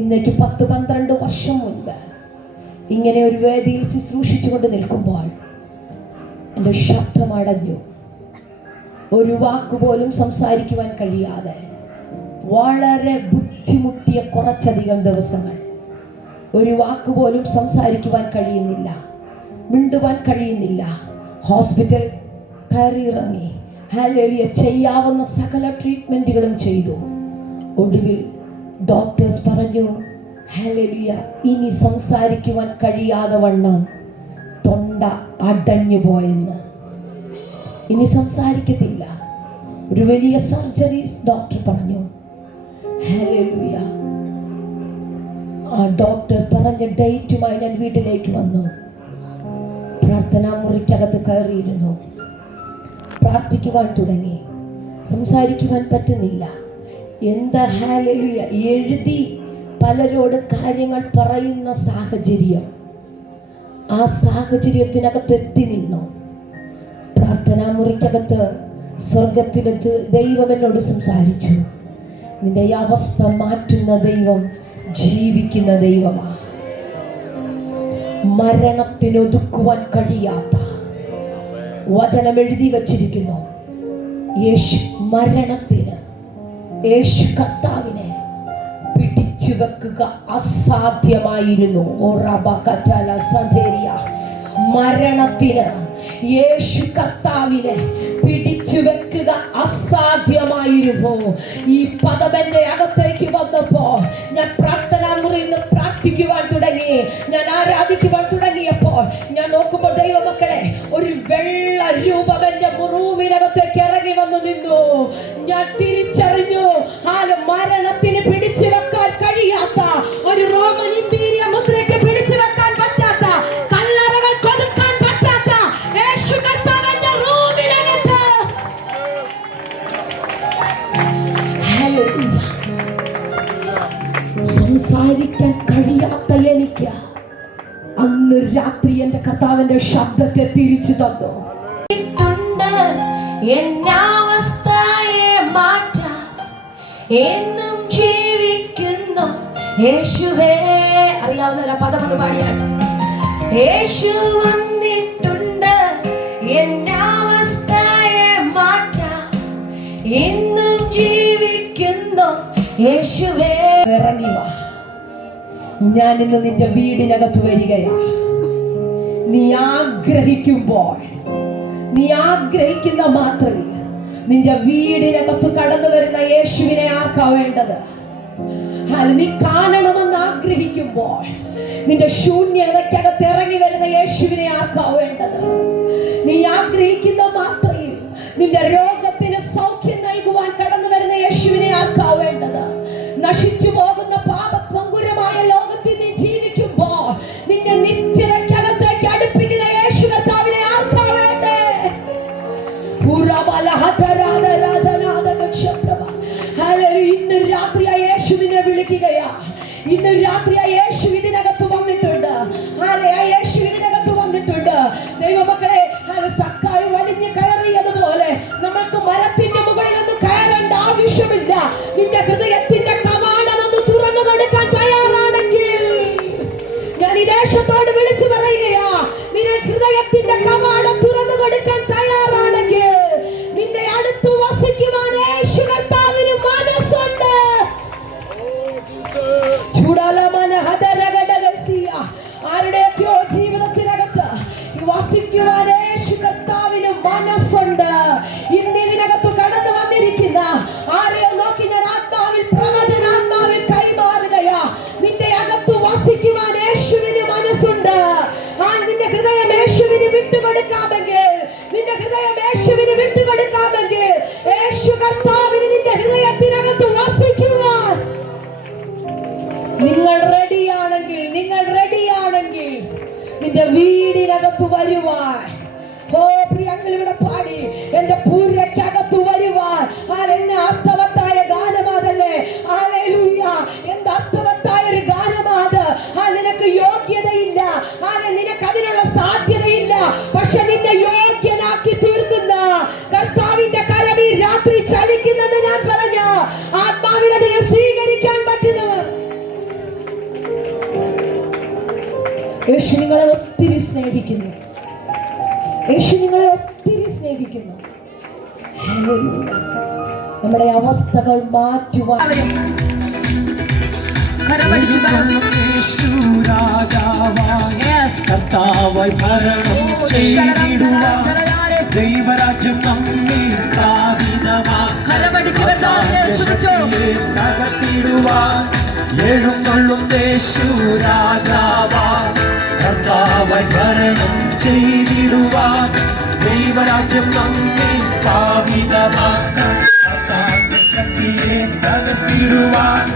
ഇന്നേക്ക് 10-12 വർഷം മുൻപ് ഇങ്ങനെ ഒരു വേദിയിൽ ശുശ്രൂഷിച്ചുകൊണ്ട് നിൽക്കുമ്പോൾ എൻ്റെ ശബ്ദം അടഞ്ഞു. ഒരു വാക്കുപോലും സംസാരിക്കുവാൻ കഴിയാതെ വളരെ ബുദ്ധിമുട്ടിയ കുറച്ചധികം ദിവസങ്ങൾ. ഒരു വാക്കുപോലും സംസാരിക്കുവാൻ കഴിയുന്നില്ല, മിണ്ടുവാൻ കഴിയുന്നില്ല. ഹോസ്പിറ്റൽ കയറിയിറങ്ങി, ഹല്ലേലൂയ, ചെയ്യാവുന്ന സകല ട്രീറ്റ്മെൻറ്റുകളും ചെയ്തു. ഒടുവിൽ ഡോക്ടേഴ്സ് പറഞ്ഞു, ഹല്ലേലൂയ, ഇനി സംസാരിക്കുവാൻ കഴിയാതെ വണ്ണം തൊണ്ട അടഞ്ഞു പോയെന്ന്. ഇനി സംസാരിക്കത്തില്ല. ഒരു വലിയ സർജറി ഡോക്ടർ പറഞ്ഞു. ഹല്ലേലൂയ. ആ ഡോക്ടർ പറഞ്ഞ ഡേറ്റുമായി ഞാൻ വീട്ടിലേക്ക് വന്നു. പ്രാർത്ഥനാ മുറിക്കകത്ത് കയറിയിരുന്നു. പ്രാർത്ഥിക്കുവാൻ തുടങ്ങി. സംസാരിക്കുവാൻ പറ്റുന്നില്ല. എന്താ ഹല്ലേലൂയ, എഴുതി പലരോട് കാര്യങ്ങൾ പറയുന്ന സാഹചര്യം. ആ സാഹചര്യത്തിനകത്ത് എത്തി നിന്നു. പ്രാർത്ഥനാ മുറിക്കകത്ത് സ്വർഗത്തിലെത്തി ദൈവം എന്നോട് സംസാരിച്ചു. നിന്റെ ഈ അവസ്ഥ മാറ്റുന്ന ദൈവം ജീവിക്കുന്ന ദൈവമാണ്. മരണത്തിനൊതുക്കുവാൻ കഴിയാത്ത വചനം എഴുതി വച്ചിരിക്കുന്നു. യേശു മരണത്തിന്, യേശു കർത്താവിനെ പിടിച്ചു വെക്കുക അസാധ്യമായിരുന്നു. മരണത്തിന് യേശു കർത്താവിനെ പിടിച്ചു വെക്കുക അസാധ്യമായിരുന്നു. ഈ പദം എന്റെ അകത്തേക്ക് വന്നപ്പോ ഞാൻ പ്രാർത്ഥനാ മുറിയിൽ നിന്ന് പ്രാർത്ഥിക്കുവാൻ തുടങ്ങി. ഞാൻ ആരാധിക്കുവാൻ തുടങ്ങിയപ്പോൾ ഞാൻ നോക്കുമ്പോൾ ദൈവമക്കളെ, ഒരു വെള്ള രൂപം എന്റെ റൂമിനകത്തേക്ക് ഇറങ്ങി വന്നു നിന്നു. ഞാൻ തിരിച്ചറിഞ്ഞു, മരണത്തിന് പിടിച്ചു വെക്കാൻ കഴിയാത്ത, ഒരു റോമൻ ഇമ്പീരിയ മുദ്രയ്ക്ക് പിടിച്ചു വെക്കാൻ പറ്റാത്ത, കല്ലറകൾ കൊടുക്കാൻ പറ്റാത്ത യേശു കർത്താവിന്റെ റൂമിനകത്ത്. ഹല്ലേലൂയ. സംസാരിക്കാൻ കഴിയാത്ത എനിക്ക് അന്ന് രാത്രി എന്റെ കർത്താവിന്റെ ശബ്ദത്തെ തിരിച്ചു തന്നു. എന്നും ജീവിക്കുന്നു യേശുവേ. അറിയാവുന്ന ഒരു പദം ഒന്ന് പാടിയാണ്. യേശു വന്നിട്ടുണ്ട് എന്നവസ്ഥയെ മാറ്റാൻ, എന്നും ജീവിക്കുന്നു യേശുവേ. ഇറങ്ങി വാ, ഞാൻ ഇന്ന് നിന്റെ വീടിനകത്ത് വരികയാ. നീ ആഗ്രഹിക്കുമ്പോൾ, നീ ആഗ്രഹിക്കുന്ന മാത്രമേ നിന്റെ വീടിനകത്ത് കടന്നു വരുന്ന യേശുവിനെ ആർക്കാ വേണ്ടത്? നീ കാണണമെന്ന് ആഗ്രഹിക്കുമ്പോൾ നിന്റെ ശൂന്യതയ്ക്കകത്ത് ഇറങ്ങി വരുന്ന യേശുവിനെ ആർക്കാ വേണ്ടത്? നീ ആഗ്രഹിക്കുന്ന മാത്രമേ നിന്റെ രോഗത്തിന് സൗഖ്യം നൽകുവാൻ കടന്നു വരുന്ന യേശുവിനെ ആർക്കാ വേണ്ടത്? നശിച്ചു പോകുന്ന പാപപങ്കുരമായ ലോകത്തിൽ നീ ജീവിക്കുമ്പോൾ നിന്റെ നിത്യതയ്ക്കകത്തേക്ക് അടുപ്പിക്കുന്ന യേശു കർത്താവിനെ ആർക്കാ വേണ്ടേ? ഇന്ന് രാത്രി യേശുവിനെ വിളിക്കുകയാ. ഇന്ന് രാത്രി യേശു ഇതിനകത്ത് വന്നിട്ടുണ്ട്. യേശു ഇതിനകത്ത് വന്നിട്ടുണ്ട്. ദൈവമക്കളെ, സക്കായി വലിഞ്ഞു കയറിയതുപോലെ നമ്മൾക്ക് മരത്തിന്റെ മുകളിലൊന്നും കയറേണ്ട ആവശ്യമില്ല. നിന്റെ ഹൃദയത്തിന്റെ കവാടം ഒന്ന് തുറന്നു കൊടുക്കാൻ തയ്യാറാണെങ്കിൽ, ഞാൻ ഈ ദേശത്തോട് വിളിച്ചു പറയുകയാ, നിന്റെ ഹൃദയത്തിന്റെ കവാടം തുറന്നു കൊടുക്കാൻ തയ്യാറാണെങ്കിൽ നിന്റെ അടുത്ത് വസിക്കുവാൻ യേശു കർത്താവിന് മനസ്സുണ്ട്. ആരുടെയൊക്കെയോ ജീവിതത്തിനകത്ത് വസിക്കുവാൻ യേശു കർത്താവിന് മനസ്സുണ്ട്. ഇന്ന് ഇതിനകത്ത് കടന്നു വന്നിരിക്കുന്ന ആരെയോ നോക്കി ഞാൻ ആത്മാവിൽ പ്രവചനാത്മാവിൽ കൈമാറുകയാ. നിന്റെ അകത്ത് വസിക്കുവാൻ യേശുവിന് മനസ്സുണ്ട്. നിന്റെ ഹൃദയം യേശുവിന് വിട്ടുകൊടുക്കാമെങ്കിൽ, നിന്റെ ഹൃദയം യേശുവിന് വിട്ടുകൊടുക്കാമെങ്കിൽ യേശു കർത്താവിന് നിന്റെ ഹൃദയത്തിനകത്ത് വസിക്കുവാൻ നിങ്ങൾ റെഡിയാണെങ്കിൽ, നിങ്ങൾ റെഡിയാണെങ്കിൽ നിന്റെ വീടിനകത്ത് വരുവാൻ. ഓ പ്രിയങ്ങൾ, ഇവിടെ പാടി, എന്റെ പൂരയ്ക്കകത്ത് വരുവാൻ. എന്നെ അർത്ഥവത്തായ ഗാനമാതല്ലേ? ഹല്ലേലൂയ. എന്ത് അർത്ഥവത്തായ ഒരു ഗാനമാത്. നിനക്ക് യോഗ്യതയില്ല, നിനക്ക് അതിനുള്ള സാധ്യതയില്ല. പക്ഷെ നിന്നെ യോഗ്യനാക്കി തീർക്കുന്ന കർത്താവിന്റെ കരം ഈ രാത്രി ചലിക്കുന്നെന്ന് ഞാൻ പറഞ്ഞ ആത്മാവിൽ അതിനെ സ്വീകരിക്കാൻ പറ്റുന്നവർ യേശു നിങ്ങളെ ഒത്തിരി സ്നേഹിക്കുന്നു. യേശു നിങ്ങളെ ഒത്തിരി സ്നേഹിക്കുന്നു. നമ്മുടെ അവസ്ഥകൾ മാറ്റുവാൻ ദൈവരാജ്യം നമ്മെ സ്ഥാപിതമാക്കിടുവാൻ എഴുന്നള്ളും യേശു രാജാവാ. കർത്താവായി ഭരണം ചെയ്തിടുവാൻ ദൈവരാജ്യം നമ്മെ സ്ഥാപിതമാക്കാൻ ശക്തിയെ തകർത്തിടുവാൻ